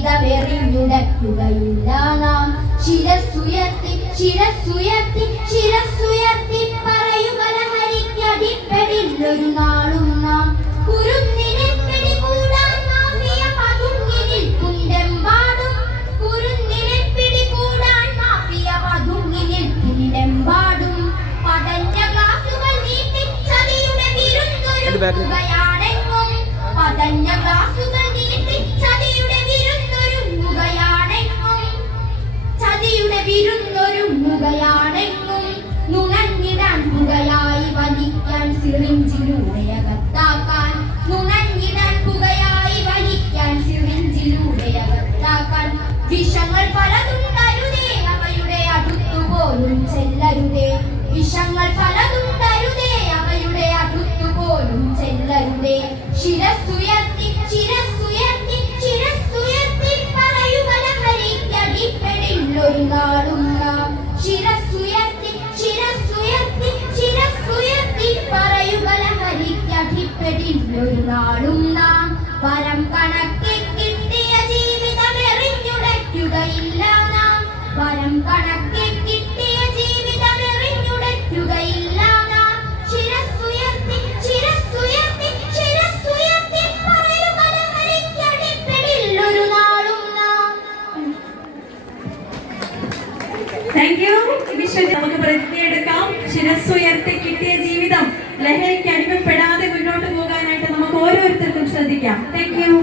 ജീവിതമെറിഞ്ഞുടയ്ക്കുകയില്ല നാം. ശിരസ്സുയർത്തി ശിരസ്സുയർത്തി ശിരസ്സുയർത്തി പറയുക ലഹരിക്കടിപ്പെടില്ലൊരു നാളും നാം. കുരുന്നിനെ പിടികൂടാൻ മാഫിയ പതുങ്ങി നിൽക്കുണ്ടെമ്പാടും. കുരുന്നിനെ പിടികൂടാൻ മാഫിയ പതുങ്ങി നിൽക്കുണ്ടെമ്പാടും. പതഞ്ഞ ഗ്ലാസുകൾ നീട്ടി ചതിയുടെ വിരുന്നൊരുക്കുകയാണെങ്ങും. പതഞ്ഞ ഗ്ലാസുകൾ നീട്ടി ചതിയുടെ വിരുന്നൊരുങ്ങുകയാണെങ്ങും. ചതിയുടെ വിരുന്നൊരുങ്ങുകയാണെങ്ങും. നുണഞ്ഞിടാൻ പുകയായി വലിക്കാൻ സിറിഞ്ചിലൂടെ അകത്താക്കാൻ. നുണഞ്ഞിടാൻ പുകയായി വലിക്കാൻ സിറിഞ്ചിലൂടെ അകത്താക്കാൻ. വിഷങ്ങൾ പലതുണ്ടരുതേ, അവയുടെ അടുത്തുപോലും ചെല്ലരുതേ. വിഷങ്ങൾ പലതുണ്ടരുതേ, അവയുടെ അടുത്തുപോലും ചെല്ലരുതേ. ശിരസ്സുയർത്തി ശിരസ്സുയർത്തി ശിരസ്സുയർത്തി പറയുക ലഹരിക്കടിപ്പെടില്ലൊരു നാളും നാം. ശിരസ്സുയർത്തി ശിരസ്സുയർത്തി ശിരസ്സുയർത്തി പറയുക ലഹരിക്കടിപ്പെടില്ലൊരു നാളും നാം. വരം കണക്കെ കിട്ടിയ ജീവിതമെറിഞ്ഞുടയ്ക്കുകയില്ല നാം. വരം കണക്കെ കിട്ടിയ ജീവിതമെറിഞ്ഞുടയ്ക്കുകയില്ല നാം. ശിരസ്സുയർത്തി ശിരസ്സുയർത്തി ശിരസ്സുയർത്തി പറയുക ലഹരിക്കടിപ്പെടില്ലൊരു നാളും നാം. Thank you. നമുക്ക് പ്രതിജ്ഞയെടുക്കാം. ശിരസ്സുയർത്തി കിട്ടിയ ജീവിതം ലഹരിക്ക് അടിമപ്പെടാതെ മുന്നോട്ട് പോകാനായിട്ട് നമുക്ക് ഓരോരുത്തർക്കും ശ്രദ്ധിക്കാം. Thank you.